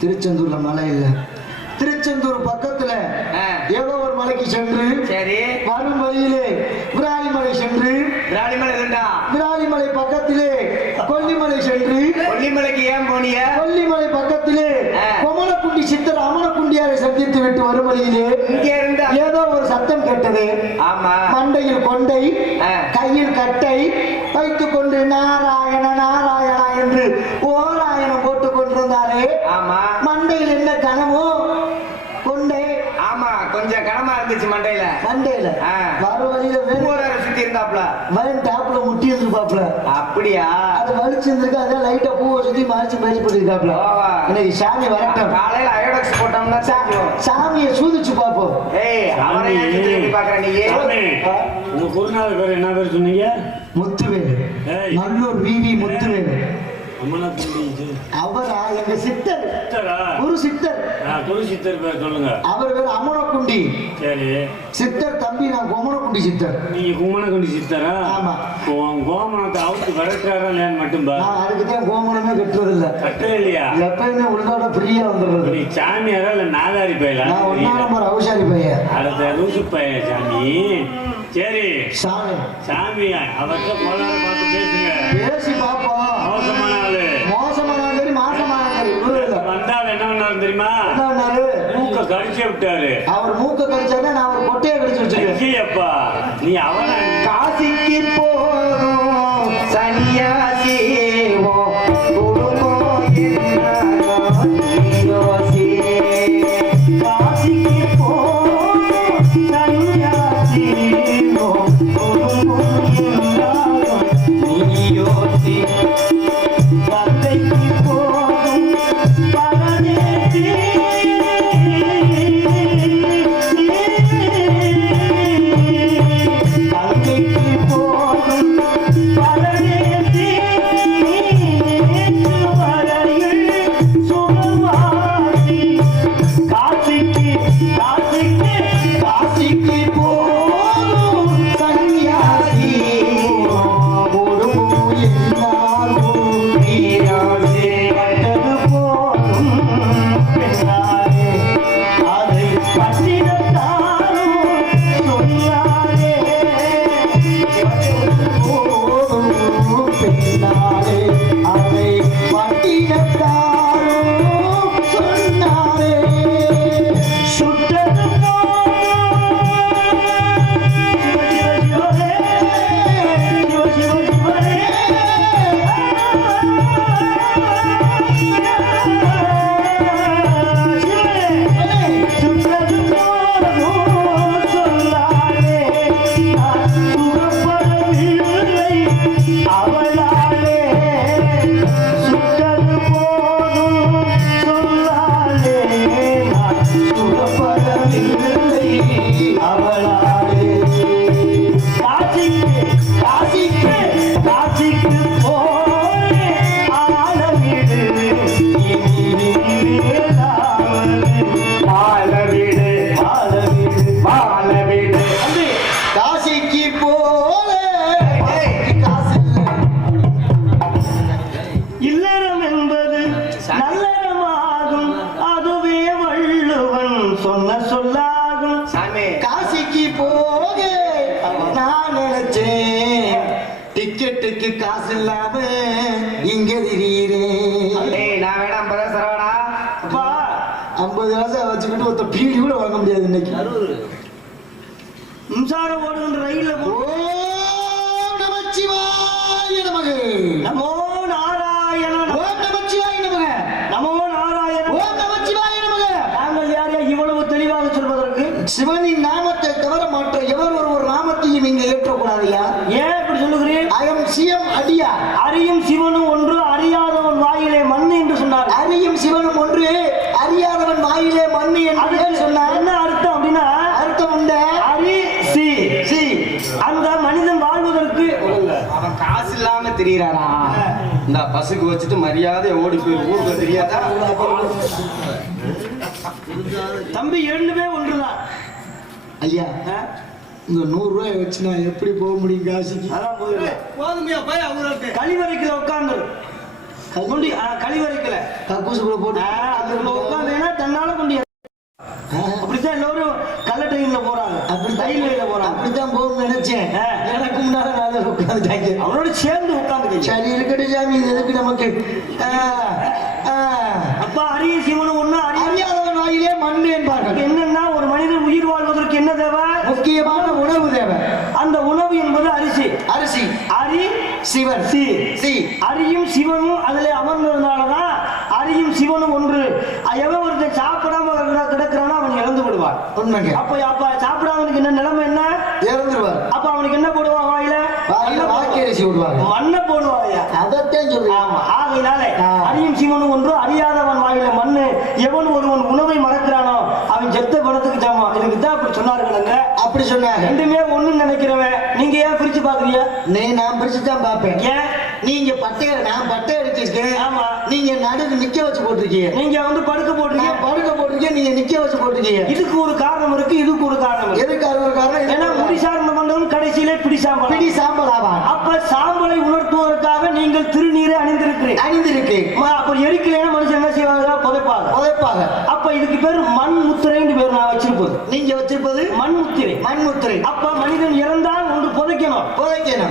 திருச்செந்தூர்ல மலை இல்ல. திருச்செந்தூர் பக்கத்துல ஏதோ ஒரு மலைக்கு சென்று வரும் வழியிலே விராலிமலை சென்று விராலிமலை பக்கத்திலே கொல்லிமலை சென்று கொல்லிமலைக்கு ஏன் போனிய? கொல்லிமலை பக்கத்திலே கொமலக்குண்டி சித்தர் அமனக்குண்டியாரை சந்தித்து விட்டு வரும் வழியிலே ஏதோ ஒரு சத்தம் கேட்டது. மண்டையில் கொண்டை கையில் கட்டை வைத்துக் கொண்டு நாராயண நாராயணா என்று ஓராயணம் போட்டுக் கொண்டிருந்தாரே. மண்டையில் என்ன கனமோ கொண்டை. ஆமா, கொஞ்சம் கனமா இருந்துச்சு மண்டையில. வர வழியில சுத்தி இருந்தாப்ல வயன் டாப்ல முட்டி இருந்துருப்பாப்ல. அப்படியா? அது வலிச்சிருந்திருக்கு. அதான் லைட்டா பூவை சுத்தி மறைச்சு பயிற்சி பண்ணிருக்காப்ல. இன்னைக்கு சாமி வரட்டும். காலையில அயோடெக்ஸ் போட்டோம்னா சாமியை சூதிச்சு பாப்போம். உங்க குருநாதர் பேர் என்ன பேர் சொன்னீங்க? முத்துவேலு. நல்லூர் விவி முத்துவேலு. அவரா? எங்க சித்தர். குரு சித்தர். குரு சித்தர் பேர் சொல்லுங்க. அவர் பேர் அமனக்குண்டி. சரி. சித்தர் தம்பி நான் கோமனக்குண்டி சித்தர். நீங்க கும்மனக்குண்டி சித்தரா? ஆமா. கோமனத்தை அவுத்து விரட்டுறாரா இல்லையான்னு மட்டும் பாரு. நான் அதுக்குதான் கோமனமே கட்டுறது இல்ல. கட்டவே இல்லையா? எப்பயுமே உள்ளோட ஃப்ரீயா வந்துடுறது. நீ சாமியாரா இல்ல நாதாரி பையலா? நான் ஒன்னா நம்பர் அவசாரி பையன். அடுத்த லூசு பையன் சாமி. சரி சாமி. சாமி அவர்கிட்ட கோளாறு பார்த்து பேசுங்க. பேசி பாப்போம். மோசமான ஆளு. மோசமான ஆளு மாசமான ஆளு. வந்தால் என்ன பண்ணாரு தெரியுமா? மூக்க கடிச்சு விட்டாரு. அவர் மூக்க கடிச்சாதான் நான் அவர் கொட்டையை கடிச்சு வச்சிருக்கேன். நீ அவன காசிக்கு போறோம் சன்னியாசி காசிக்கு போறோம் சன்னியாசி போதும் பெண்ணாலே அதை பட்டினத்தாரும் சொன்னாரே சுட்டது டிக்கெட்டுக்கு காசு இல்லாம இங்க திரியிறேன். நான் வேணா 50 சரவடா. அப்பா 50 காசை வச்சுக்கிட்டு ஒருத்த பீடி கூட வாங்க முடியாது இன்னைக்கு. மின்சாரம் ஓடுகின்ற ரயில்ல நமச்சிவாய நமக நமோ நாராயண ஓம் நமச்சிவாய நமக நமோ நாராயண ஓம் நமச்சிவாய நமக. நாங்கள் யார் இவ்வளவு தெளிவாக சொல்வதற்கு? சிவனின் நாமத்தை தவிர மற்ற எவர் ஒரு நாமத்தையும் நீங்க ஏற்றக்கூடாதையா? ஏன் இப்படி சொல்லுகிறேன்? அயம் சியம் அடியா அறியும் சிவனும் ஒன்று, அறியாதவன் வாயிலே மண்ணு என்று சொன்னார். அறியும் சிவனும் ஒன்று, அறியாதவன் வாயிலே மண்ணு என்று சொன்னார். என்ன அர்த்தம் அப்படின்னா, அர்த்தம் உண்ட அரி சி சி அந்த மனிதன் வாழ்வதற்கு அவன் காசு இல்லாம தெரியறாரா? இந்த பசுக்கு வச்சுட்டு மரியாதை ஓடி போய் ஊருக்கு தெரியாதா? தம்பி இரண்டுமே ஒன்றுதான் ஐயா. இந்த 100 ரூபாய் வச்சு நான் எப்படி போக முடியும் காசிக்கு? அதான் போதுமையா போய் அவங்களுக்கு கழிவறைக்குள்ள உட்கார்ந்து கழிவறைக்குள்ள கக்கூசுக்குள்ள போட்டு அதுக்குள்ள உட்கார்ந்தேன்னா தன்னால முடியாது. அப்படித்தான் எல்லாரும் கள்ள ட்ரெயின்ல போறாங்க, அப்படி ரயில்வேல போறாங்க. அப்படித்தான் போகணும்னு நினைச்சேன். எனக்கு முன்னால நாளே உட்காந்துட்டாங்க. அவனோட சேர்ந்து உட்காந்து சரி இருக்கட்டும் சாமி, இது எதுக்கு நமக்கு? அப்பா அரிய சிவனும் ஒண்ணு, அறியாதவன் வாயிலே மண்ணு என்பார்கள். என்னன்னா ஒரு மனிதன் உயிர் வாழ்வதற்கு என்ன தேவை? முக்கியமான உணவு தேவை. அந்த உணவு என்பது அரிசி. அரிசி. அரி சிவன். சி சி அரியும் சிவனும் அதுல அமர்ந்ததுனாலதான் அரியும் சிவனும் ஒன்று. எவன் ஒருத்தன் சாப்பிடாம கிடக்கிறானோ அவன் இறந்து விடுவான். உண்மைங்க. அப்ப சாப்பிடாமனுக்கு என்ன நிலைமை? என்ன இறந்துருவார். அப்ப அவனுக்கு என்ன போடுவான்? வாயில வாக்கரிசி விடுவாங்க, மண்ணை போடுவாங்க. அதைத்தான் சொல்லுவாங்க. ஆமா, ஆகையினாலே அரியும் சிவனும் ஒன்று, அறியாதவன் வாயில மண்ணு. எவன் ஒருவன் உணவை மறக்கிறானோ அவன் செத்த பணத்துக்கு ஜாமா. இதுக்கு தான் அப்படி சொன்னாருங்க. அப்படி சொன்னாங்க. ரெண்டுமே ஒண்ணுன்னு நினைக்கிறவன். நீங்க ஏன் பிரிச்சு பாக்குறீங்க? நான் பிரிச்சு தான் பாப்பேன். ஏன்? நீங்க நான் பட்டை அடிச்சிருக்கேன். ஆமா. நீங்க நடுக்கு நிக்க வச்சு போட்டிருக்கீங்க. நீங்க படுக்க போட்டிருக்கீங்க. படுக்க போட்டிருக்கீங்க, நீங்க நிக்க வச்சு போட்டிருக்கீங்க. இதுக்கு ஒரு காரணம் இருக்கு, இதுக்கு ஒரு காரணம். எதுக்கு ஒரு காரணம்? ஏன்னா முடி சார்ந்த மண்டலம் கடைசியிலே பிடி சாம்பல் ஆவான். அப்ப சாம்பலை உணர்த்துவதற்காக நீங்கள் திருநீரை அணிந்திருக்கிறேன். அப்ப எரிக்கலைன்னா மனுஷன் என்ன செய்வாங்க? புதைப்பாங்க. அப்ப இதுக்கு பேரு மண் முத்திரைன்னு பேர் நான் வச்சிருப்பது. நீங்க வச்சிருப்பது மண் முத்திரை. அப்ப மனிதன் இறந்தால் ஒன்று புதைக்கணும்,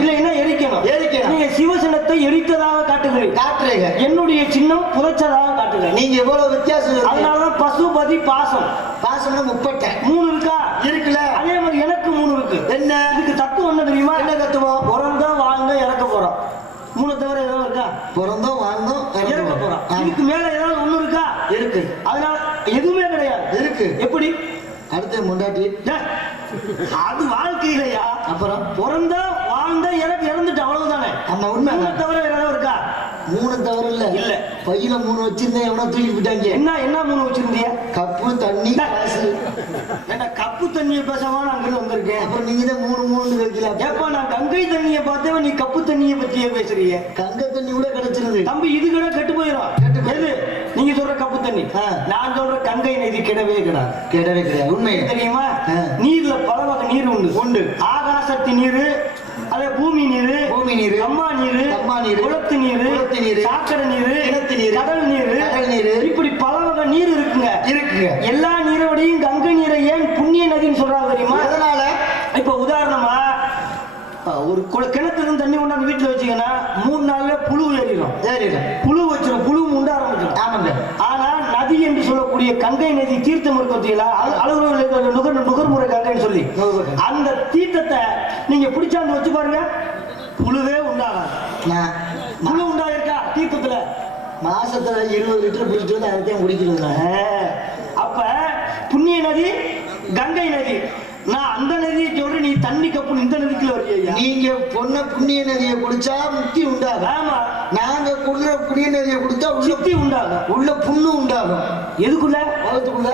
இல்லைன்னா எரிக்கணும். நீங்க சிவசின்னத்தை எரித்ததாக காட்டுகிறீங்க, என்னுடைய சின்னம் புதைச்சதாக காட்டுகிறேன். நீங்க எவ்வளவு வித்தியாசம். அதனாலதான் பசுபதி பாசம் 3 இருக்கா? இருக்குல்ல. அதே மாதிரி எனக்கு 3 இருக்கு. என்ன இதுக்கு தத்துவம் என்ன தெரியுமா? என்ன தத்துவம்? பிறந்தோம், வாழ்ந்தோம், இறக்க போறோம். 3 தவிர ஏதாவது இருக்கா? பிறந்தோம், வாழ்ந்தோம், இறக்க போறோம். இதுக்கு மேல ஏதாவது ஒண்ணு இருக்கா? இருக்கு. அதனால எதுவுமே கிடையாது. இருக்கு. எப்படி? அடுத்த முண்டாட்டி அது வாழ்க்கையிலையா? அப்புறம் பிறந்தா வாழ்ந்த இறந்துட்டு அவ்வளவுதானே. ஆமா, உண்மை. தவிர ஏதாவது இருக்கா? 3 தவிர இல்ல. பையில 3 வச்சிருந்தேன், எவனா தூக்கி விட்டாங்க. என்ன 3 வச்சிருந்தீங்க? கப்பு தண்ணி, காசு. ஏன்னா கப்பு தண்ணியை பேசாம நான் அங்க வந்திருக்கேன். அப்புறம் நீங்க தான் 3 வைக்கல. ஏப்பா நான் கங்கை தண்ணியை பார்த்தவன், நீ கப்பு தண்ணியை பத்தியே பேசுறீங்க. கங்கை தண்ணி கூட கிடைச்சிருது தம்பி. இது கூட கெட்டு போயிடும். எது நீங்க சொல்ற கப்பு தண்ணி? நான் சொல்ற கங்கை நதி கிடவே கிடையாது. உண்மை தெரியுமா? நீர்ல பல வகை நீர் உண்டு. ஆகாசத்து நீர், அதே பூமி நீர், அம்மா நீர், குளத்து நீர், சாக்கடை நீர், கடல் நீர், இப்படி பல வகை நீர் இருக்குங்க. எல்லா நீரோடையும் கங்கை நீரை ஏன் புண்ணிய நதின்னு சொல்றாங்க தெரியுமா? அதனால இப்ப உதாரணமா ஒரு கிணத்துல இருந்து இருக்கக்கூடிய கங்கை நதி தீர்த்தம் இருக்கு பார்த்தீங்களா, அழகு நுகர்முறை கங்கைன்னு சொல்லி அந்த தீர்த்தத்தை நீங்க பிடிச்சாந்து வச்சு பாருங்க, புழுவே உண்டாகாது. புழு உண்டாயிருக்கா தீர்த்தத்துல? மாசத்துல 20 லிட்டர் பிடிச்சிட்டு வந்து அதையும் குடிக்கிறது. அப்ப புண்ணிய நதி கங்கை நதி. நான் அந்த நதியை சொல்றேன், நீ தண்ணி கப்பு இந்த நதிக்குள்ள வரையா? நீங்க பொண்ண புண்ணிய நதியை குடிச்சா முக்தி உண்டாகும். ஆமா, நாங்க குடிற புண்ணிய நதியை குடிச்சா சுத்தி உண்டாகும், உள்ள புண்ணு உண்டாகும். எதுக்குள்ள? உலகத்துக்குள்ள.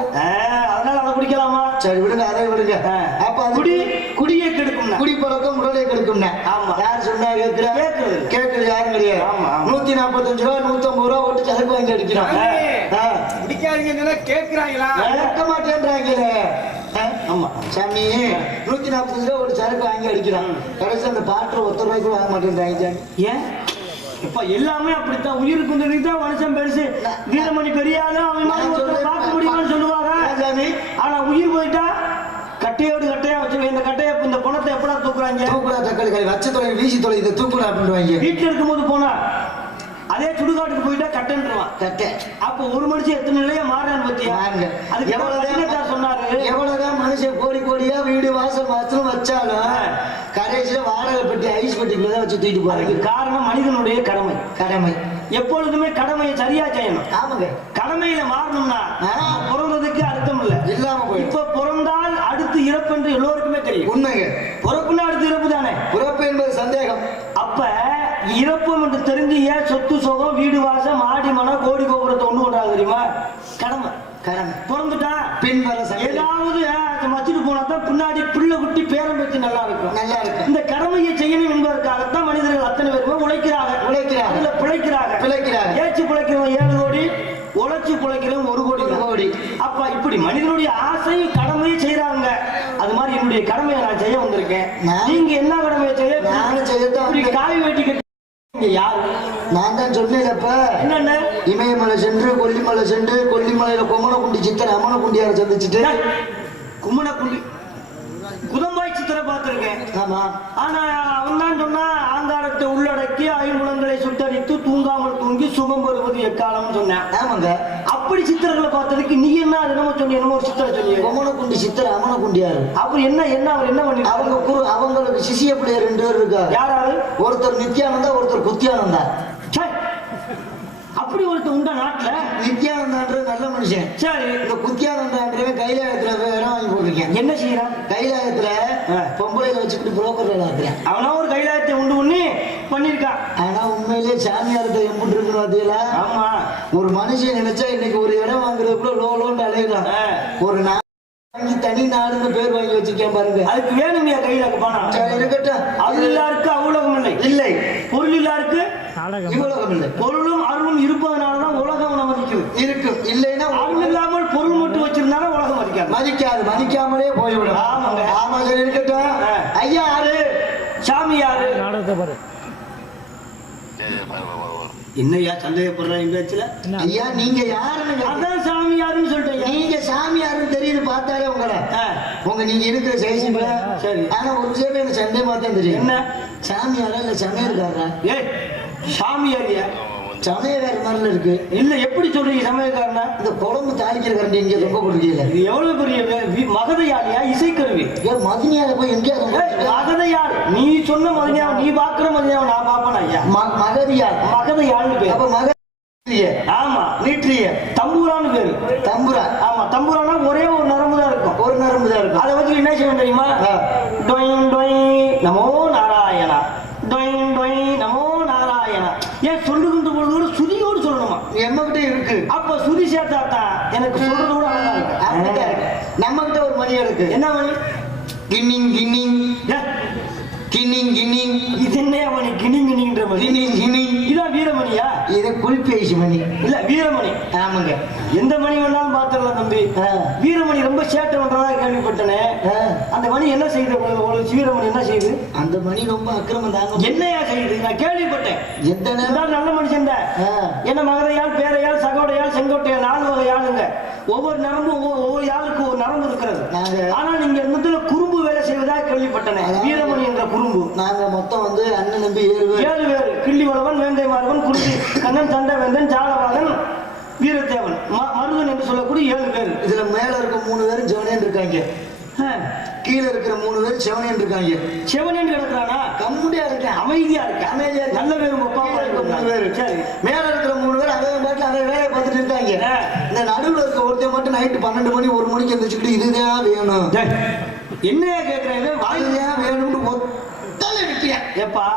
அதனால அதை குடிக்கலாமா? சரி விடுங்க, அதை விடுங்க. அப்ப குடியை கெடுக்கும், குடிப்பழக்கம் உடலை கெடுக்கும். ஆமா, யார் சொன்னா கேட்கறது யாரும் கிடையாது. 145 ரூபா 150 ரூபா ஓட்டு சரக்கு வாங்கி அடிக்கிறோம். குடிக்காதீங்க கேட்கிறாங்களா? கேட்க மாட்டேன்றாங்களே. ஆமா சாமி, 145 ரூபா ஒரு சரக்கு வாங்கி அடிக்கிறான். கடைசி அந்த பாட்டில் 1 ரூபாய்க்கு வாங்க மாட்டேன்றாங்க சாமி. ஏன் இப்ப எல்லாமே அப்படித்தான், உயிருக்கு தான் மனுஷன் பெருசு. வீரமணி பெரியாலும் அவன் பார்க்க முடியுமான்னு சொல்லுவாங்க சாமி. ஆனா உயிர் போயிட்டா கட்டையோடு கட்டையா வச்சு இந்த கட்டையை இந்த பணத்தை எப்படா தூக்குறாங்க? தூக்குடா தக்காளி கறி வச்ச தொலை வீசி தொலை இதை தூக்குடா அப்படின்வாங்க. வீட்டுல இருக்கும்போது போனா அதே சுடுகாட்டுக்கு போயிட்டா கட்டன்றான். கட்டை அப்ப ஒரு மனுஷன் எத்தனை நிலையா மாறான்னு பத்தியா? அதுக்கு எவ்வளவுதான் சொன்னாரு, எவ்வளவுதான் மனுஷன் கோடி கோடியா வீடு வாசல் வாசலும் வச்சாலும் கடைசியில வாடகை பெட்டி ஐஸ் பெட்டிக்குள்ளதான் வச்சு தூக்கிட்டு போறாங்க. காரணம் மனிதனுடைய கடமை. எப்பொழுதுமே கடமையை சரியா செய்யணும். ஆமாங்க, கடமையில மாறணும்னா பிறந்ததுக்கு அர்த்தம் இல்ல, இல்லாம போய் இப்ப பிறந்தால் அடுத்து இறப்பு என்று எல்லோருக்குமே தெரியும். உண்மைங்க, பிறப்புன்னா அடுத்து இறப்பு தானே. பிறப்பு என்பது சந்தேகம். அப்ப இறப்பு என்று தெரிஞ்சு ஏன் சொத்து சோகம் வீடு வாசம் மாடி மனம் கோடி கோபுரத்தை ஒண்ணு கொண்டாது தெரியுமா? கடமை. பிறந்துட்டா பின் வர ஏதாவது வச்சுட்டு போனாதான் பின்னாடி பிள்ளை குட்டி பேரம் வச்சு நல்லா இருக்கும். இந்த கடமையை செய்யணும் என்பதற்காகத்தான் மனிதர்கள் அத்தனை பேருமே உழைக்கிறாங்க. பிழைக்கிறாங்க. ஏச்சு பிழைக்கிறவன் 7 கோடி, உழைச்சு பிழைக்கிறவன் 1 கோடி. அப்ப இப்படி மனிதனுடைய ஆசை கடமையை செய்யறாங்க. அது மாதிரி என்னுடைய கடமையை நான் செய்ய வந்திருக்கேன். நீங்க என்ன கடமையை செய்ய? காய் வெட்டி கட்டி யாரு? நான் தான் சொன்னேன்ப்ப. என்னென்ன? இமயமலை சென்று கொல்லிமலை சென்று கொல்லிமலையில கும்மனக்குண்டி சித்தர் அமனக்குண்டியார சந்திச்சுட்டு கும்மனக்குண்டி குதம்பாய் சித்தரை பார்த்திருக்கேன். ஆமா, ஆனா அவன் தான் சொன்னா ஆங்காரத்தை உள்ளடக்கி ஐம்புலங்களை சுட்டரித்து தூங்காமல் தூங்கி சுகம் பெறுவது எக்காலம் சொன்னேன். ஆமாங்க, அப்படி சித்தர்களை பார்த்ததுக்கு நீ என்ன என்னமோ சொன்னீங்க, என்னமோ ஒரு சித்தரை சொன்னீங்க. கும்மனக்குண்டி சித்தர் அமனக்குண்டியாரு. அவர் என்ன அவர் என்ன பண்ணி அவங்களுக்கு சிசிய பிள்ளையர் 2 பேர் இருக்காரு. யாராவது? ஒருத்தர் நித்யானந்தா, ஒருத்தர் குத்தியானந்தா. அப்படி ஒருத்தர் உண்டா நாட்டுல? நித்யானந்தான்ற நல்ல மனுஷன். சரி, இந்த குத்தியானந்தான்ற கைலாயத்துல இடம் வாங்கி போட்டிருக்கேன். என்ன செய்யறான்? கைலாயத்துல பொம்பளையில வச்சுக்கிட்டு புரோக்கர் வேலை ஆக்குறேன். அவனா ஒரு கைலாயத்தை உண்டு பண்ணி பண்ணிருக்கான். ஆனா உண்மையிலேயே சாமியார்கிட்ட எம்பிட்டு இருக்கு பாத்தீங்களா? ஆமா, ஒரு மனுஷன் நினைச்சா இன்னைக்கு ஒரு இடம் வாங்குறதுக்குள்ள லோன்னு அலையுறான். ஒரு தனி நாடுன்னு பேர் வாங்கி வச்சிருக்கேன் பாருங்க. அதுக்கு வேணுமையா கையில பணம் இருக்கட்டும். அது எல்லாருக்கு அவ்வளோகம் இல்லை. பொருள் எல்லாருக்கு இவ்வளோகம் இல்லை. பொருளும் அருளும் இருப்பதனாலதான் உலகம் இருக்கும். இல்லைன்னா அருள் இல்லாமல் பொருள் மட்டும் வச்சிருந்தாலும் உலகம் மதிக்காமலே போய்விடும். ஆமாங்க, ஆமா, சரி இருக்கட்டும். ஐயா யாரு? சாமி யாரு? என்னையா சந்தேகப்படுற பேச்சுல? ஐயா நீங்க யாருன்னு? அதான் சாமி யாருன்னு சொல்லிட்டீங்க. நீங்க சாமி யாருன்னு தெரியுது பார்த்தாலே உங்க நீங்க இருக்கிற சைசுல. சரி, ஆனா ஒரு விஷயம் எனக்கு சந்தேகமா தான் தெரியும். என்ன? சாமியாரா இல்ல சமையல்காரா? சாமியாரியா? சமையல்கார மாதிரி இருக்கு. இல்ல, எப்படி சொல்றீங்க சமையல்காரனா? இந்த குழம்பு தாளிக்கிற கரண்டி இங்க தொங்க போட்டுருக்கீங்க. இது எவ்வளவு பெரிய மகதையாலியா? இசைக்கருவி. மதினியால போய் எங்கேயா? மகதையால். நீ சொன்ன மதினியா, நீ பாக்குற மதினியாவை நான் பாப்பேன் ஐயா. மகதையால்னு பேர். அப்ப ஆமா, நீட்ரிய தம்பூரான்னு பேரு. தம்புரா. ஆமா, தம்புரானா ஒரே ஒரு நரம்பு தான் இருக்கும். அதை வச்சு என்ன செய்ய தெரியுமா? டொயின் டொயின் நமோ நாராயணா, டொயின் டொயின் நமோ நாராயணா. ஏன் சொல்லுகின்ற பொழுது சுதியோடு சொல்லணுமா? நம்ம கிட்ட இருக்கு. அப்ப சுதி சேர்த்தாத்தா எனக்கு சொல்றது கூட அழகா இருக்கு. நம்ம கிட்ட ஒரு மணி இருக்கு. என்ன மணி? கின்னிங் கின்னிங் கின்னிங் கின்னிங். இது என்ன மணி? கின்னிங் கின்னிங்ன்ற மணி. கின்னிங் கின்னிங். இதான் வீரமணியா? இது குளிப்பேசி மணி இல்ல, வீரமணி. ஆமாங்க, எந்த மணி வேணாலும் பாத்துடலாம் தம்பி. வீரமணி ரொம்ப சேட்டை பண்றதா கேள்விப்பட்டனே. அந்த மணி என்ன செய்யுது? வீரமணி என்ன செய்யுது? அந்த மணி ரொம்ப அக்கிரமம் தாங்க. என்னையா செய்யுது? நான் கேள்விப்பட்டேன். எந்த நேரம் நல்ல மனுஷன் என்ன மகதையால், பேரையால், சகோடையால், செங்கோட்டையால் 4 வகை ஆளுங்க. ஒவ்வொரு நரம்பும் ஒவ்வொரு ஆளுக்கு ஒரு நரம்பு இருக்கிறது. ஆனா நீங்க இந்த குறும்பு வேலை செய்வதா கேள்விப்பட்டேன். வீரமணி என்ற குறும்பு. நாங்க மொத்தம் அண்ணன் நம்பி 7 பேர். கிள்ளி வளவன், வேங்கை மாறவன், குறிச்சி கண்ணன், சண்டை வேந்தன், ஜாலவாதன், வீரத்தேவன் மருதன் என்று சொல்லக்கூடிய 7 பேர். இதுல மேல இருக்க 3 பேரும் செவனேன் இருக்காங்க, கீழே இருக்கிற 3 பேரும் செவனேன் இருக்காங்க. செவனேன் கிடக்குறானா? கம்முடியா இருக்கேன், அமைதியா இருக்கு. அமைதியா நல்ல பேரும் கீழே இருக்க 3 பேரு, சரி. மேல இருக்கிற 3 பேர் அதே பாட்டுல அதை வேலையை பார்த்துட்டு இருக்காங்க. இந்த நடுவுல இருக்க ஒருத்தன் மட்டும் நைட்டு 12 மணி 1 மணிக்கு எந்திரிச்சுக்கிட்டு இதுதான் வேணும், என்னையா கேட்கிறேன், இதுதான் வேணும்னு ஒத்தலை நிக்கிறேன். ஏப்பா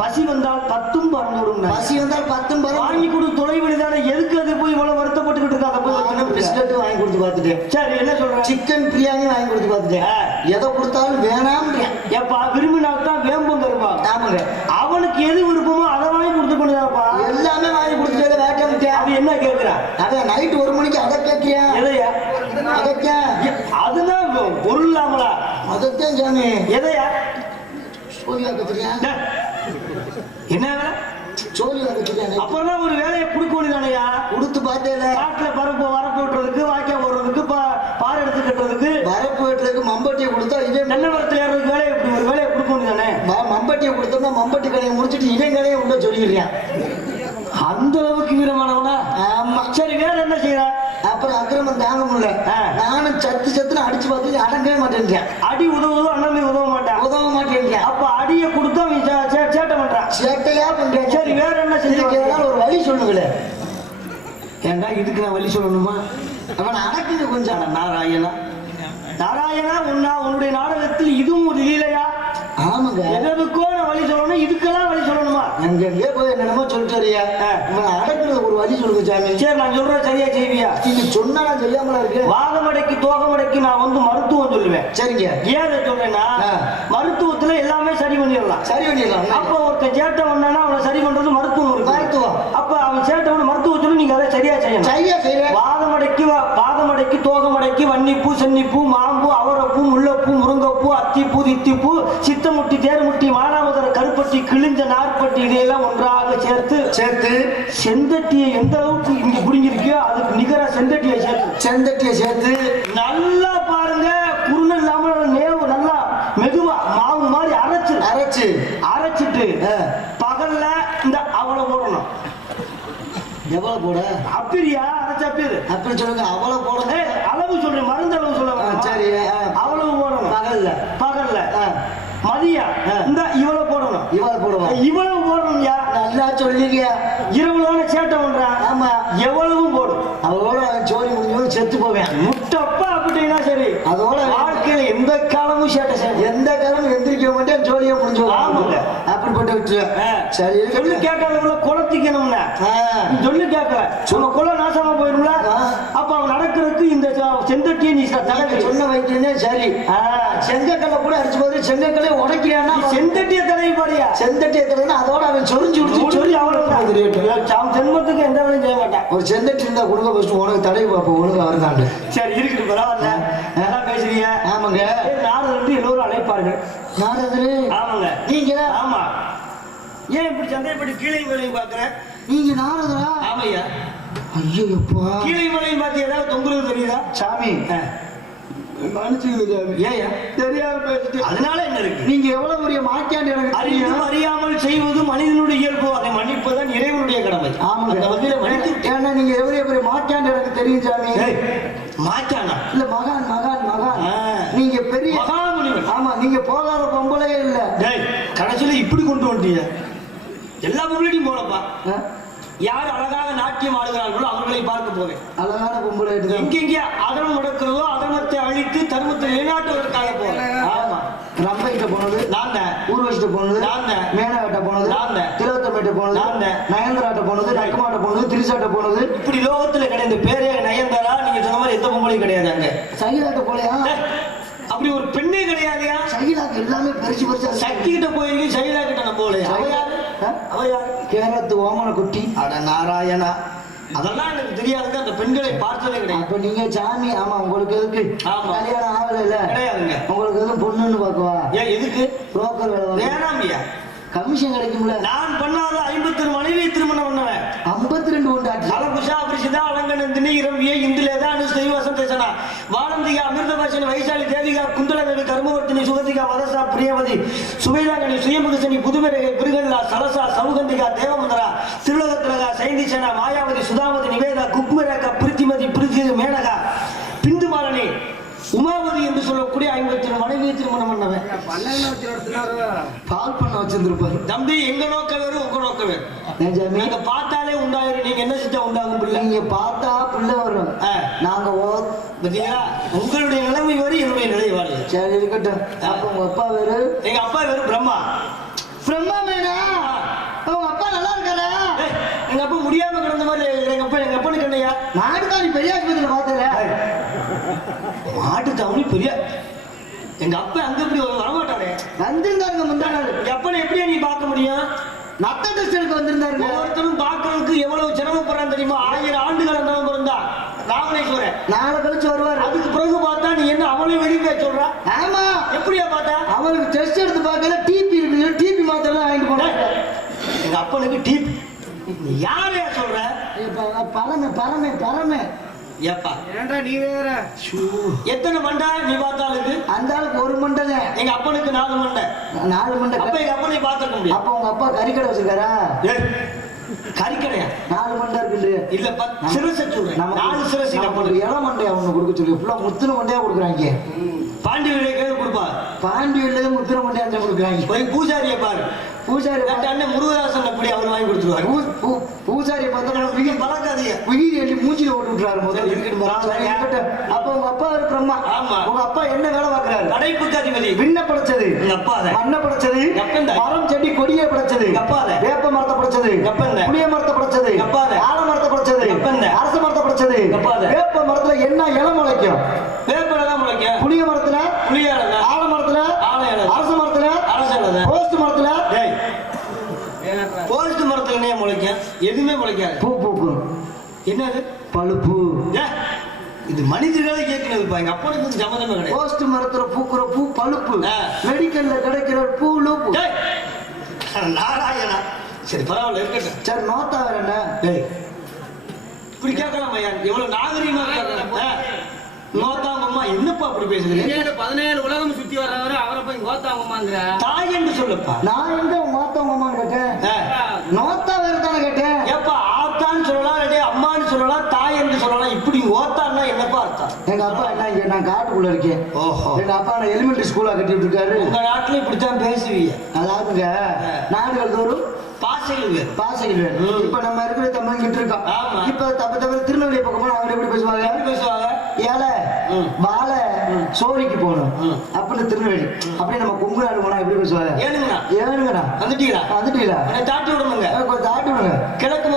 பசி வந்தால் 10 பறந்துடும். பசி வந்தால் 10 வாங்கி கொடு தொலைவழி தானே, எதுக்கு அது போய் இவ்வளவு வருத்தப்பட்டுக்கிட்டு இருக்கா? அதை போய் பிஸ்கட் வாங்கி கொடுத்து பார்த்துட்டேன். சரி, என்ன சொல்ற? சிக்கன் பிரியாணி வாங்கி கொடுத்து பார்த்துட்டேன். எதை கொடுத்தாலும் வேணாம்ன்றேன். ஏப்பா விரும்பினால் தான் வேம்பம் தருவா. ஆமாங்க, அவனுக்கு எது விருப்பமோ அதை வாங்கி கொடுத்து கொண்டுதான்ப்பா. எல்லாமே வாங்கி கொடுத்துட்டு வேட்டாமிட்டேன். அவன் என்ன கேட்கிறா? அதான் நைட் 1 மணிக்கு அதை கேட்கியா? எதையா? அதைக்கா அதுதான் பொருள் இல்லாமலா? அதைத்தான் சாமி. எதையா? சோழியா கத்துறியா? என்ன வேலை? சோழியா கத்துறியா? அப்புறம் ஒரு வேலையை கொடுக்க வேண்டியதானையா? கொடுத்து பார்த்தேன். காட்டுல வரப்பு ஓட்டுறதுக்கு, வாய்க்கா ஓடுறதுக்கு, பாறை எடுத்து கட்டுறதுக்கு, வரப்பு வீட்டுக்கு மம்பட்டியை கொடுத்தா இதே தென்னை மரத்துல ஏறதுக்கு வேலையை ஒரு வேலையை கொடுக்க வேண்டியதானே? மம்பட்டியை கொடுத்தோம்னா மம்பட்டி கடையை முடிச்சுட்டு இவன் கடையை உள்ள சொல்லிடுறான். அந்த அளவுக்கு வீரமானவனா? ஆமா. சரி, வேற என்ன செய்யற? அப்புறம் அக்கிரமம் தாங்க முடியல. நானும் சத்துன்னு அடிச்சு பார்த்து அடங்கவே மாட்டேன். அடி உதவுதோ அண்ணன் உதவ மாட்டான். உதவ மாட்டேன். அப்ப அடியை கொடுத்தா சேட்டை பண்றான். சேட்டையா பண்றேன். சரி, வேற என்ன செஞ்சு ஒரு வழி சொல்லுங்களே. ஏண்டா இதுக்கு நான் வழி சொல்லணுமா? அவன் அடக்குங்க கொஞ்சம். நாராயணா, நாராயணா, உன்னுடைய நாடகத்தில் இதுவும் ஒரு லீலையா? ஆமாங்க, எதுக்கோ நான் வழி சொல்லணும், இதுக்கெல்லாம் வழி சொல்லணுமா? அங்கே போய் என்னமோ சொல்லிட்டாரியா. அடக்குறது ஒரு வழி சொல்லுங்க சாமி. சரி, நான் சொல்றேன், சரியா செய்வியா? நீங்க சொன்னா நான் செய்யாமலா இருக்கு. வாதமடைக்கு தோகமடைக்கு நான் மருத்துவம் சொல்லுவேன். சரிங்க. ஏன் சொல்றேன்னா, மருத்துவத்துல எல்லாமே சரி பண்ணிடலாம். சரி பண்ணிடலாம். அப்ப ஒருத்தன் சேட்டை வந்தானா அவனை சரி பண்றது மருத்துவம் இருக்கு. மருத்துவம். அப்ப அவன் சேட்டை மருத்துவத்துல நீங்க அதை சரியா செய்யணும். சரியா செய்யறேன். பாதமடைக்கு தோகமடைக்கு வன்னிப்பூ, சென்னிப்பூ, மாம்பூ, அவரப்பூ, முல்லைப்பூ, முருங்கைப்பூ, அத்திப்பூ, தித்திப்பூ, சித்தமுட்டி, தேர்முட்டி, மானாமதுர, கருப்பட்டி, கிழிஞ்ச நார்பட்டி, இதையெல்லாம் ஒன்றாக சேர்த்து செந்தட்டியை எந்த அளவுக்கு இங்க புடிங்கிருக்கோ அதுக்கு நிகர செந்தட்டியை சேர்த்து நல்லா பாருங்க. குருணை இல்லாம நேவு நல்லா மெதுவா மாவு மாதிரி அரைச்சிட்டு பகல்ல இந்த அவளை போடணும். எவ்வளவு போட? அப்பிரியா அரைச்ச அப்பீரு அப்படி சொல்லுங்க. அவ்வளவு போட அளவு சொல்றேன், மருந்து அளவு சொல்ல. சரி, அவ்வளவு போடணும். பகல்ல மதியம் இந்த இவ்வளவு போடணும். இவ்வளவு போடணும்யா. நல்லா சொல்லிங்க. இரவுல சேட்டை பண்றான். ஆமா, எவ்வளவு போடும். அதோட சோழி முடிஞ்சு செத்து போவேன். முட்டப்பா அப்படின்னா சரி. அதோட வாழ்க்கையில எந்த காலமும் எந்த காலமும் எந்திரிக்க மாட்டேன். ஜோலியா முடிஞ்சு. ஆமாங்க, அப்படிப்பட்டு விட்டு. சரி, சொல்லு கேட்காதவங்கள குளத்திக்கணும்னா சொல்லு கேட்கல உங்க குளம் நாசமா போயிரும்ல. அப்ப அவன் நடக்கிறதுக்கு இந்த செந்தட்டியை நீ சொன்ன வைக்கிறதே சரி. செங்கக்கல்ல கூட அடிச்சு போது செங்கக்கல்லை உடைக்கிறான்னா செந்தட்டியை தடவி பாரியா. செந்தட்டியை தடவை அதோட அவன் சொரிஞ்சு சொல்லி அவ்வளவுதான். ஜென்மத்துக்கு எந்த வேலையும் செய்ய மாட்டான். ஒரு செந்தட்டி இருந்தா கொடுங்க ஃபர்ஸ்ட் உனக்கு தடவி பார்ப்போம். ஒழுங்கா வருதாண்டு. சரி, இருக்குது, பரவாயில்ல, நல்லா பேசுறீங்க. ஆமாங்க. நாரதர் எல்லோரும் அழைப்பார்கள். நாரதரு? ஆமாங்க. நீங்க? ஆமா. ஏன் இப்படி சந்தேகப்பட்டு கீழே வேலையும் பாக்குறேன்? நீங்க நாரதரா? ஆமையா. ஐயோ அப்பா, கீழே வேலையும் பார்த்து ஏதாவது தொங்குறது தெரியுதா? சாமி அதனால என்ன இருக்கு? நீங்க எவ்வளவு பெரிய மாற்றாண்டு எனக்கு அறியாமல் செய்வது மனிதனுடைய இயல்பு. அதை மன்னிப்பதுதான் இறைவனுடைய கடமை. ஆமாங்க, வகையில மன்னித்து. ஏன்னா நீங்க எவ்வளவு பெரிய மாற்றாண்டு எனக்கு தெரியும் சாமி. மாற்றானா? இல்ல, மகான். நீங்க பெரிய மகாமுனிவன். ஆமா, நீங்க போகாத பொம்பளையே இல்ல. கடைசியில இப்படி கொண்டு வந்துட்டீங்க. எல்லா பொம்பளையும் போலப்பா. யார் அழகாக நாட்டியம் ஆடுகிறார்களோ அவர்களை பார்க்க போவேன். அழகான பொம்பளை எங்கெங்கே அதர்மம் நடக்கிறதோ அதர்மத்தை அழித்து தர்மத்தை நிலைநாட்டுவதற்காக போவேன். ஆமா, ரம்பைகிட்ட போனது நான் தான். ஊர்வசிட்ட போனது நான் தான். மேனாகிட்ட போனது நான் தான். திலோத்தமைட்ட போனது நான் தான். நயன்தராட்ட போனது, நக்குமாட்ட போனது, திரிசாட்ட போனது. இப்படி லோகத்துல கிடையாது பேரே நயன்தரா. நீங்க சொன்ன மாதிரி எந்த பொம்பளையும் கிடையாது அங்க. சகிலாட்ட போலையா? அப்படி ஒரு பெண்ணே கிடையாதுயா. சகிலாக்கு எல்லாமே பெருசு சக்தி கிட்ட போயிருக்கீங்க, சகிலா கிட்ட நம்ம போலையா? அவ யாரு? கேரளத்து ஓமன குட்டி. அட நாராயணா, அதெல்லாம் எனக்கு தெரியாதுங்க. அந்த பெண்களை பார்த்ததே கிடையாது. அப்ப நீங்க சாமி. ஆமா, உங்களுக்கு எதுக்கு கல்யாணம் ஆகல? இல்ல, கிடையாதுங்க. உங்களுக்கு எதுவும் பொண்ணுன்னு பாக்குவா? ஏன் எதுக்கு? புரோக்கர் வேலை வேணாமியா. கமிஷன் கிடைக்கும்ல. நான் பண்ணாத 51 மனைவியை திருமணம் பண்ணவன். 52 உண்டாச்சு. அலகுஷா அபிரிஷிதா அலங்கநந்தினி இரவியே இந்துலேதா அனுஸ்தேவி வசந்தேசனா வானந்திகா அமிர்தபாஷினி வைசாலி தேவிகா குந்தலகவி கர்மவர்த்தினி சுகதிகா வதசா பிரியவதி சுவைதாங்கனி சுயமுகசனி புதுமேரகை பிருகல்லா சலசா சௌகந்திகா தேவமுந்தரா திருலோகத்திலகா சைந்திசனா மாயாவதி சுதாமதி நிவேதா புஷ்பரேகா பிரித்திமதி பிரித்தி மேனகா பிந்துமாலனி உமாவதி என்று சொல்லக்கூடிய 50 மனைவியை திருமணம் பண்ணவன். பால் பண்ண வச்சிருந்திருப்பாரு. தம்பி எங்க நோக்க வேறு உங்க நோக்க வேறு. நீங்க பார்த்தாலே உண்டாயிரு. நீங்க என்ன செஞ்சா உண்டாகும் பிள்ளை? நீங்க பார்த்தா பிள்ளை வரும். நாங்க பாத்தீங்களா உங்களுடைய நிலைமை வேறு என்னுடைய நிலை வேறு. சரி இருக்கட்டும். அப்ப உங்க அப்பா வேறு? எங்க அப்பா வேறு பிரம்மா. பிரம்மா மேனா? உங்க அப்பா நல்லா இருக்காரா? எங்க அப்பா முடியாம கிடந்த மாதிரி எங்க அப்பனுக்கு என்னையா? நாடுகாணி பெரிய ஆஸ்பத்திரியில பார்த்தல. மாட்டு தாவணி பெரிய எங்க அப்பா அங்க எப்படி வரமாட்டாரே. வந்திருந்தாருங்க முந்தா நாள். எங்க அப்பனை எப்படியா நீ பார்க்க முடியும்? நத்த டெஸ்டருக்கு வந்திருந்தாருங்க. ஒவ்வொருத்தரும் பார்க்கறதுக்கு எவ்வளவு சிரமப்படுறான்னு தெரியுமா? 1000 ஆண்டுகள் அந்த பிறந்தா ராமேஸ்வரன் நாளை கழிச்சு வருவாரு. அதுக்கு பிறகு பார்த்தா நீ என்ன அவளையும் வெளியே சொல்ற? ஆமா. எப்படியா பார்த்தா? அவருக்கு டெஸ்ட் எடுத்து பார்க்கல டிபி இருக்குது. டிபி மாத்திரை வாங்கிட்டு போனாங்க. எங்க அப்பனுக்கு டிபி. நீ யாரையா சொல்ற? பரமே ஏப்பா ஏன்டா நீ வேற எத்தனை மண்டை நீ பார்த்தாலுக்கு? அந்த ஆளுக்கு ஒரு மண்டைங்க. எங்க அப்பனுக்கு 4 மண்டை. 4 மண்டை. அப்ப எங்க அப்பனை பார்த்துக்க முடியும். அப்ப உங்க அப்பா கறிக்கடை வச்சிருக்காரா? கறிக்கடையா? 4 மண்டை இருக்கு இல்ல சிரசை சொல்றேன். 4 சிரசு அப்பனுக்கு. இள மண்டையா ஒண்ணு கொடுக்க சொல்லி ஃபுல்லா முத்துன மண்டையா கொடுக்குறாங்க. பாண்டி வீடுக்கு கொடுப்பா. பாண்டி வீடுல முத்துன மண்டையா கொடுக்குறாங்க. போய் பூஜாரிய பாரு. பூஜாரி அண்ணன் முருகதாசன் அப்படி அவர் வாங்கி கொடுத்துருவாரு. பூஜாரியை பார்த்தா மிக பழக்காதீங்க. உயிர் எண்ணி மூஞ்சில ஓட்டு விட்டுறாரு முதல்ல. இருக்கட்டும். அப்ப உங்க அப்பா ஒரு பிரம்மா. ஆமா. உங்க அப்பா என்ன வேலை பார்க்கிறாரு? படைப்புக்கு அதிபதி. விண்ண படைச்சது எங்க அப்பா. மண்ணை படைச்சது. மரம் செடி கொடியை படைச்சது. அப்பா. வேப்ப மரத்தை படைச்சது. புளிய மரத்தை படைச்சது. ஆல மரத்தை படைச்சது. அரச மரத்தை படைச்சது. வேப்ப மரத்துல என்ன இலை முளைக்கும்? வேப்பல தான் முளைக்கும். புளிய மரத்துல புளிய இலை. ஆல மரத்துல ஆல இலை. அரச மரத்துல அரச இலை. போஸ்ட் மரத்துல போஸ்ட் மரத்துல என்ன முளைக்கும்? எதுவுமே முளைக்காது. பூ பூக்கும். என்னது? பழுப்பு. இது மனிதர்களே கேட்கணும். எங்க அப்பனுக்கு சம்மந்தமே கிடையாது. போஸ்ட் மரத்துல பூக்குற பூ பழுப்பு. மெடிக்கல்ல கிடைக்கிற பூ லூப்பு. நாராயணா. சரி பரவாயில்ல இருக்கட்டும். சரி நோத்தா வேற என்ன? இப்படி கேட்கலாம் ஐயா. எவ்வளவு நாகரீகமா கேட்கலாம். நோத்தாங்க அம்மா என்னப்பா அப்படி பேசுறீங்க? 17 உலகம் சுத்தி வர்றவரு அவரை போய் நோத்தாங்க அம்மாங்கிற. தாய் என்று சொல்லப்பா. நான் எங்க நோத்தாங்க அம்மா கேட்டேன். நோத்தா வேற தானே கேட்டேன். ஏப்பா ஆத்தான்னு சொல்லலாம், இல்லையா அம்மான்னு சொல்லலாம், தாய் என்று சொல்லலாம். இப்படி ஓத்தான்னா என்னப்பா அர்த்தம்? எங்க அப்பா என்ன இங்க நான் காட்டுக்குள்ள இருக்கேன். ஓஹோ. எங்க அப்பா நான் எலிமெண்டரி ஸ்கூலா கட்டிட்டு இருக்காரு. உங்க நாட்டுல இப்படித்தான் பேசுவீங்க. அதாவதுங்க நாடுகள் தோறும் பாசைகள் வேறு. பாசைகள் வேறு. இப்ப நம்ம இருக்கிற தமிழ் கிட்ட இருக்கோம். ஆமா. இப்ப தவிர திருநெல்வேலி பக்கம் போனா அவங்க எப்படி பேசுவாங்க? எப்படி பேசுவாங்க? ஏழை வாழை சோழிக்கு போகணும் அப்படின்னு திருநெல்வேலி. அப்படியே நம்ம கொங்கு நாடு போனா எப்படி பேசுவாங்க? ஏனுங்கண்ணா வந்துட்டீங்களா? வந்துட்டீங்களா? தாட்டி விடணுங்க. கொஞ்சம் தாட்டி விடுங்க. கிழக்கு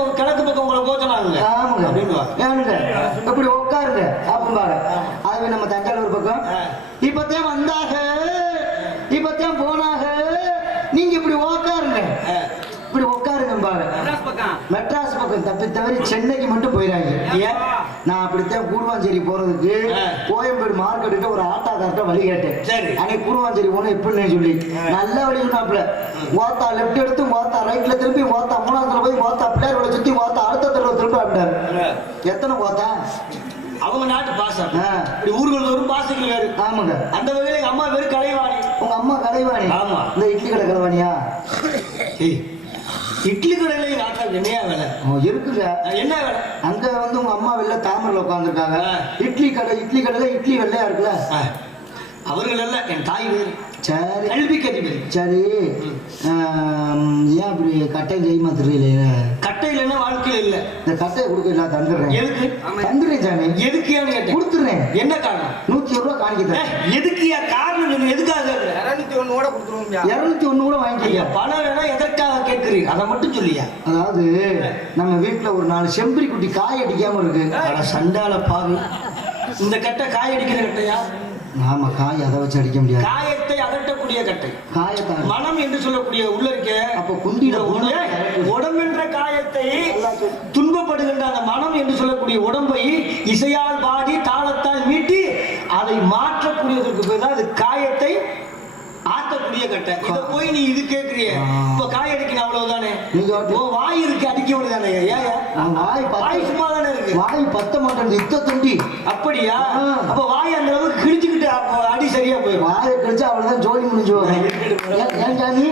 பக்கம் உங்களை போச்சனாங்க. ஆமாங்க அப்படின்னு ஏனுங்க இப்படி உட்காருங்க அப்படின்பாரு. அதுவே நம்ம தஞ்சாவூர் பக்கம் இப்பத்தான் வந்தாக இப்பத்தான் போனாக நீங்க இப்படி உட்காருங்க. இப்படி உட்காருங்க பாரு. மெட்ராஸ் பக்கம் தப்பி தவறி சென்னைக்கு மட்டும் போயிடாங்க. நான் அப்படித்தான் கூடுவாஞ்சேரி போறதுக்கு கோயம்பேடு மார்க்கெட்டு ஒரு ஆட்டாக்கார்ட்ட வழி கேட்டேன். அன்னைக்கு கூடுவாஞ்சேரி போன எப்படின்னு சொல்லி நல்ல வழி சொன்னாப்புல. ஓத்தா லெப்ட் எடுத்து ஓத்தா ரைட்ல திருப்பி ஓத்தா மூணாத்துல போய் ஓத்தா பிள்ளையாரோட சுத்தி ஓத்தா அடுத்த தடவை திரும்ப அப்படின்னாரு. எத்தனை ஓத்தா? அவங்க நாட்டு பாசம். இப்படி ஊர்கள் தோறும் பாசைகள் வேறு. ஆமாங்க. அந்த வகையில எங்க அம்மா வேறு கலைவாணி. உங்க அம்மா கலைவாணி? ஆமா. இந்த இட்லி கடை கலைவாணியா? இட்லி கடையில எங்க ஆட்டா என்னையா வேலை இருக்குங்க? என்ன வேலை? அங்க வந்து உங்க அம்மா வெளில தாமரையில உட்காந்துருக்காங்க. இட்லி கடையில இட்லி வெள்ளையா இருக்குல்ல? அவர்கள் எல்லாம் என் தாய் வேறு. சரி கல்வி கதிபதி. சரி ஏன் அப்படி கட்டை ஜெயமா தெரியல? கட்டை இல்லைன்னா வாழ்க்கையில இல்ல. இந்த கட்டையை கொடுக்க இல்ல தந்துடுறேன். எதுக்கு தந்துடுறேன் சாமி. எதுக்குன்னு கேட்டேன். கொடுத்துறேன். என்ன காரணம்? 101 ரூபா காணிக்கிறேன். எதுக்குயா காரணம் சொல்லு. எதுக்காக? 201 கூட கொடுத்துருவோம். 201 கூட வாங்கிக்கீங்க. பணம் வேணா எதற்காக கேட்கிறீங்க அதை மட்டும் சொல்லியா. அதாவது நம்ம வீட்டுல ஒரு 4 செம்பரி குட்டி காய் அடிக்காம இருக்கு. சண்டால பாவி. இந்த கட்டை காய் அடிக்கிற கட்டையா? ஆமா காய் அதை வச்சு அடிக்க முடியாது. காயத்தை அகற்றக்கூடிய கட்டை. காயத்தை மனம் என்று சொல்லக்கூடிய உள்ள இருக்க. அப்ப குண்டிட உடம்பென்ற காயத்தை துன்பப்படுகின்ற அந்த மனம் என்று சொல்லக்கூடிய உடம்பை இசையால் பாடி தாளத்தால் மீட்டி அதை மாற்றக்கூடியதற்கு பேர் தான் அது காயத்தை ஆத்தக்கூடிய கட்டை. இத போய் நீ இது கேட்கறிய. இப்ப காய் அடிக்கணும் அவ்வளவுதானே. வாய் இருக்கு அடிக்க முடியாதானே? ஏன் வாய் சும்மா தானே இருக்கு. வாய் பத்த மாட்டேன் யுத்த துண்டி. அப்படியா? அப்ப வாய் அந்த அளவுக்கு கிழிச்சுக்கிட்டு அடி சரியா போயிடும். வாயை கிழிச்சு அவ்வளவுதான் ஜோலி முடிஞ்சு வரும். ஏன் சாமி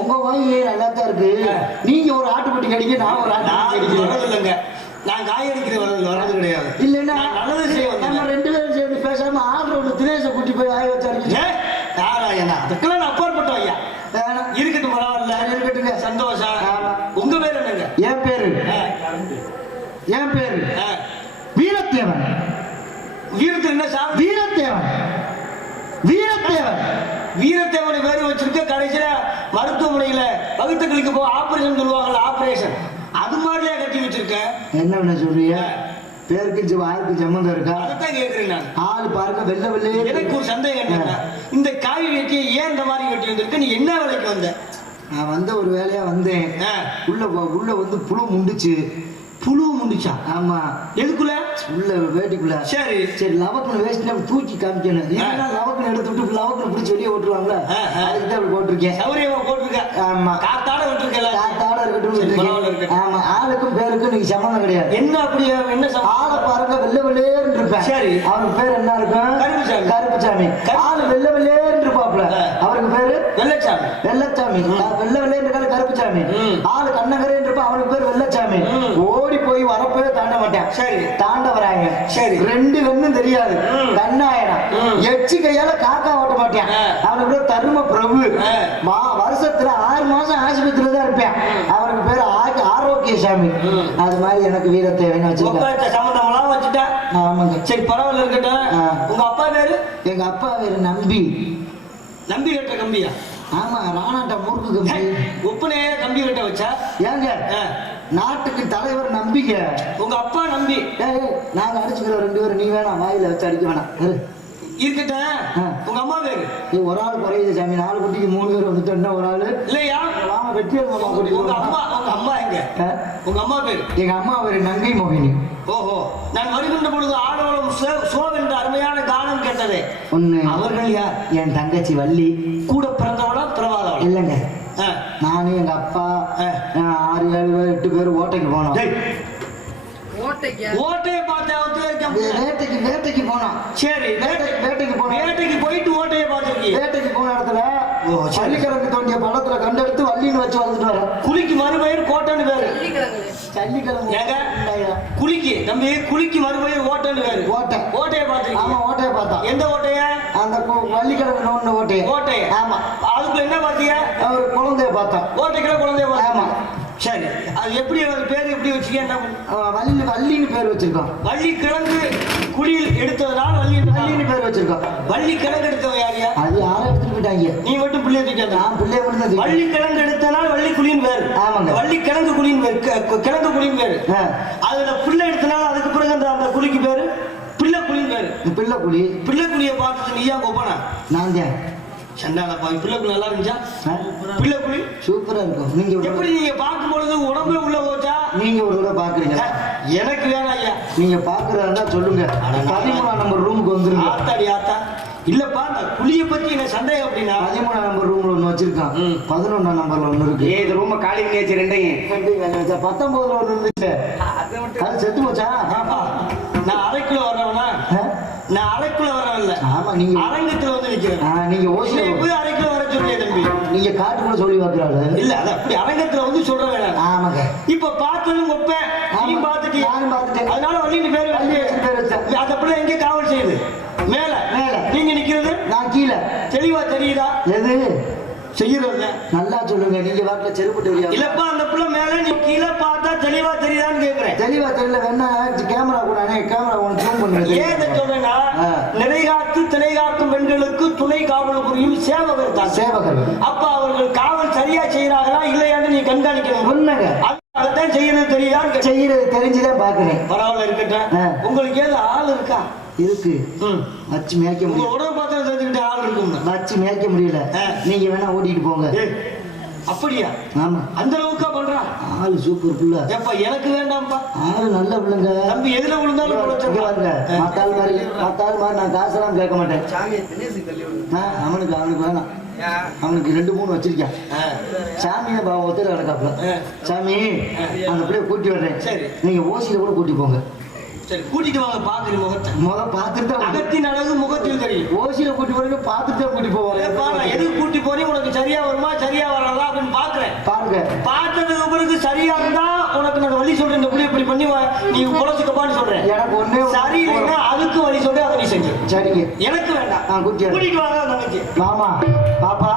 உங்க வாய் நல்லா தான் இருக்கு. நீங்க ஒரு ஆட்டுக்குட்டி கடிக்க நான் ஒரு ஆட்டுக்குட்டி இல்லைங்க. நான் காயடிக்கிற வர்றது கிடையாது. இல்லைன்னா நான் நல்லது செய்ய வந்தேன். நம்ம 2 பேரும் சேர்ந்து பேசாம ஆள் ஒன்று தினேஷை கூட்டி போய் ஆய வச்சு அடிச்சு. யாரா என்ன அதுக்கெல்லாம் நான் அப்பாற்பட்டோம் ஐயா. வேணாம். இருக்கட்டும், பரவாயில்ல, இருக்கட்டுங்க. சந்தோஷம். ஆமா. உங்க பேர் என்னங்க? என் பேரு ஆ. வீரத்தேவன். வீரத்தில் என்ன சாமி? வீரத்தேவன். வீரத்தேவன். வீரத்தேவனை பேர் வச்சிருக்க. கடைசியில மருத்துவமனையில வகுத்துக்களுக்கு போ ஆபரேஷன் சொல்லுவாங்கல்ல, ஆபரேஷன் அது மாதிரியா கட்டி வச்சிருக்க. என்ன சொல்றீங்க? பேருக்கு வாய்க்கு சம்மந்தம் இருக்கா? அதைத்தான் கேட்கிறேன் நான். ஆள் பாருங்க வெள்ள வெள்ளையே. எனக்கு ஒரு சந்தேகம் என்னன்னா, இந்த காய் வெட்டியை ஏன் இந்த மாதிரி வெட்டி வந்திருக்க? நீ என்ன வேலைக்கு வந்த? நான் வந்த ஒரு வேலையா வந்தேன். உள்ள வந்து புழு முண்டுச்சு. புழு முண்டிச்சா? ஆமா. எதுக்குள்ள? உள்ள வேட்டிக்குள்ள. சரி சரி, லவக்குன்னு வேஸ்ட் தூக்கி காமிக்கணும். இல்லைன்னா லவக்குன்னு எடுத்து விட்டு லவக்குன்னு பிடிச்சி வெளியே ஓட்டுருவாங்களா? அதுக்கு தான் அப்படி போட்டிருக்கேன். சௌரியமா போட்டிருக்க. ஆமா. காத்தாட விட்டுருக்கல. காத்தாட இருக்கட்டும். ஆமா. ஆளுக்கும் பேருக்கும் நீங்க சம்மந்தம் கிடையாது. என்ன அப்படியா? என்ன ஆளை பாருங்க வெள்ளை வெள்ளையேன்னு இருப்பேன். சரி. அவருக்கு பேர் என்ன இருக்கும்? கருப்புசாமி. கருப்புசாமி. ஆளு வெள்ளை வெள்ளையேன்னு இருப்பாப்ல. அவருக்கு பேரு வெள்ளச்சாமி. வெள்ளச்சாமி. வெள்ளை வெள்ளையன்னு இருக்காரு கருப்புசாமி. ஆளு கண்ணகரேன்னு இருப்பா. அவனுக்கு பேர் வெள்ளச்சாமி. ஓடி போய் வரப்பவே தாண்ட மாட்டேன். சரி. தாண்ட வராங்க. சரி. 2 கண்ணும் தெரியாது. கண்ணாயிரம். எச்சி கையால காக்கா ஓட்ட மாட்டேன். அவனுக்கு தரும பிரபு. வருஷத்துல 6 மாசம் ஆஸ்பத்திரியில தான் இருப்பேன். அவனுக்கு பேரு ஆரோக்கிய சாமி. அது மாதிரி எனக்கு வீரத்தேவன் வச்சிருக்கேன். சம்பந்தமெல்லாம் வச்சுட்டேன். ஆமாங்க. சரி, பரவாயில்ல இருக்கட்டும். உங்க அப்பா பேரு? எங்க அப்பா பேரு நம்பி. நம்பி கட்ட கம்பியா? ஆமா, ராணாட்ட முறுக்கு கம்பி. ஒப்பனே கம்பி கட்ட வச்சா? ஏங்க நாட்டுக்கு தலைவர் நம்பிக்க. உங்க அப்பா நம்பி. நாங்க அடிச்சுக்கிறோம் 2 பேரும். நீ வேணாம், வாயில வச்சு அடிக்க வேணாம். இருக்கட்டும். உங்க அம்மா பேரு? ஒரு ஆள் குறையுது சாமி. 4 குட்டிக்கு 3 பேர் வந்துட்டு ஒரு ஆளு இல்லையா? வெற்றி. உங்க அம்மா எங்க? உங்க அம்மா பேரு? எங்க அம்மா பேரு நங்கை மோகினி. ஓஹோ. நான் வருகின்ற பொழுது ஆடவளம் சோவ் என்ற அருமையான கானம் கேட்டதே. ஒண்ணு. அவர்கள் யார்? என் தங்கச்சி வள்ளி. கூட பிறந்தவளா பிறவாதவளா? இல்லைங்க, நானு எங்க அப்பா 6, 7 பேர் 8 பேர் ஓட்டைக்கு போனோம். ஓட்டையை பார்த்து வேட்டைக்கு போனோம். சரி, வேட்டைக்கு போனோம். வேட்டைக்கு போயிட்டு ஓட்டையை பார்த்துருக்கீங்க. வேட்டைக்கு போன இடத்துல சல்லிக்கிழங்கு தோண்டிய பழத்துல கண்டெடுத்து வள்ளின்னு வச்சு வளர்த்துட்டு வரேன். குளிக்கு மறுபெயர் கோட்டைன்னு பேரு. சல்லிக்கிழங்கு குளிக்கு தம்பி, குளிக்கு மறுபெயர் ஓட்டைன்னு பேரு. ஓட்டையை பார்த்துருக்கீங்க? ஆமா, ஓட்டையை பார்த்தா. எந்த ஓட்டைய? அந்த வள்ளிக்கிழங்கு நோண்ட ஓட்டைய. ஆமா. அதுக்குள்ள என்ன பார்த்தீங்க? ஒரு குழந்தைய பார்த்தோம். ஓட்டைக்குள்ள குழந்தைய பார்த்தா? ஆமா. சரி, அது எப்படி பேர் எப்படி வச்சுக்க? என்ன வள்ளின்னு பேர் வச்சிருக்கோம். வள்ளி கிழங்கு குடியில் எடுத்ததுனால வள்ளின்னு பேர் வச்சிருக்கோம். வள்ளி கிழங்கு எடுத்தவன் யாரியா? அது யாரும் எடுத்துட்டு போயிட்டாங்க. நீ மட்டும் பிள்ளைய தூக்கியாத? நான் பிள்ளைய மட்டும் தான். வள்ளி கிழங்கு எடுத்தனால வள்ளி குழியின் பேர். ஆமாங்க. வள்ளி கிழங்கு குழியின் பேர். கிழங்கு குழியின் பேர். அதுல பிள்ளை எடுத்தனால அதுக்கு பிறகு அந்த குழிக்கு பேரு பிள்ளை குழியின் பேரு. பிள்ளை குழியை பார்த்தது நீயா கோபனா? நான் தான். சண்டால பாவி. பிள்ளை குழி நல்லா இருந்துச்சா? பிள்ளை குழி சூப்பரா இருக்கும். நீங்க எப்படி நீங்க பார்க்கும் பொழுது உடம்புல உள்ள போச்சா? நீங்க ஒரு தடவை பாக்குறீங்க. எனக்கு வேணாம் ஐயா. நீங்க பாக்குறதா சொல்லுங்க. 13ஆம் நம்பர் ரூமுக்கு வந்துருங்க. ஆத்தாடி ஆத்தா. இல்லப்பா, அந்த குழிய பத்தி என்ன சந்தேகம் அப்படின்னா 13ஆம் நம்பர் ரூம்ல ஒண்ணு வச்சிருக்கான். 11ஆம் நம்பர்ல ஒண்ணு இருக்கு. இது ரூம காலி பண்ணியாச்சு. 19ல ஒண்ணு இருந்துச்சு. அது செத்து போச்சா? நான் அறைக்குள்ள வர்றவனா? நான் அறைக்குள்ள வரவில்லை. ஆமா, நீங்க அரங்கத்துல வந்து நிக்கிறேன். நீங்க ஓசில போய் அறைக்குள்ள வர சொல்லியே தம்பி. நீங்க காட்டுக்குள்ள சொல்லி பாக்குறாரு. இல்ல, அது அப்படி அரங்கத்துல வந்து சொல்ற வேணாம். ஆமாங்க. இப்ப பார்த்ததும் ஒப்பேன். நீ பார்த்துட்டு நானும் பார்த்துட்டேன். அதனால வள்ளின்னு பேர் வச்சேன். அந்த பிள்ளை எங்க காவல் செய்யுது? மேல. நீங்க நிக்கிறது? நான் கீழே. தெளிவா தெரியுதா? எது செய்யறது? நல்லா சொல்லுங்க. நீங்க வாட்டில செருப்பு தெரியாது. இல்லப்பா, அந்த பிள்ளை மேல நீ கீழே பார்த்தா தெளிவா தெரியுதான்னு கேக்குறேன். தெளிவா தெரியல. வேணா கேமரா கூட கேமரா ஒன்று ஜூம் பண்ணுங்க. ஏன் சொல்றேன்னா, நிறைகாத்து திணை காக்கும் பெண்களுக்கு துணை காவல் புரியும் சேவகர் தான். சேவகர். அப்ப அவர்கள் காவல் சரியா செய்யறாங்களா இல்லையான்னு நீ கண்காணிக்கணும். உண்மைங்க. அதான் செய்யறது தெரியுதா? செய்யறது தெரிஞ்சுதான் பாக்குறேன். பரவாயில்ல இருக்கட்டும். உங்களுக்கு ஏது ஆள் இருக்கா? இருக்கு. வச்சு மேய்க்க முடியும். உடம்பு பார்த்தா தெரிஞ்சுக்கிட்ட ஆள் இருக்கும். வச்சு மேய்க்க முடியல. நீங்க வேணா ஓட்டிட்டு போங்க. அப்படியா? ஆமா. அந்த அளவுக்கா பண்றான். ஆளு சூப்பர் புள்ள. எப்ப எனக்கு வேண்டாம்ப்பா. ஆளு நல்ல பிள்ளைங்க. தம்பி எதுல விழுந்தாலும் பாருங்க. மத்தாள் மாதிரி நான் காசெல்லாம் கேட்க மாட்டேன். அவனுக்கு வேணாம். அவனுக்கு 2, 3 வச்சிருக்கேன். சாமியை ஒருத்தர் கிடக்காப்புல. சாமி, அந்த பிள்ளைய கூட்டி வர்றேன். நீங்க ஓசியில கூட கூட்டி போங்க. சரி, கூட்டிட்டு வாங்க. பாக்குற முகத்தை பார்த்துட்டு அகத்தின் அழகு முகத்தில் தெரியும். ஓசியில கூட்டி போறீங்க, பார்த்துட்டு கூட்டி போவாங்க. எதுக்கு கூட்டி போறீங்க? உனக்கு சரியா வருமா சரியா வராதா? அப்படின்னு பாக்குறேன். பாருங்க. பார்த்ததுக்கு பிறகு சரியா இருந்தா உனக்கு நான் வழி சொல்றேன். இந்த புள்ளி இப்படி பண்ணி நீ பொழைச்சுக்கப்பான்னு சொல்றேன். எனக்கு ஒண்ணே சரி இல்லைன்னா அதுக்கு வழி சொல்றேன், அதை நீ செஞ்சு. சரிங்க. எனக்கு வேண்டாம். கூட்டிட்டு கூட்டிட்டு வாங்க தங்கச்சி. மாமா பாப்பா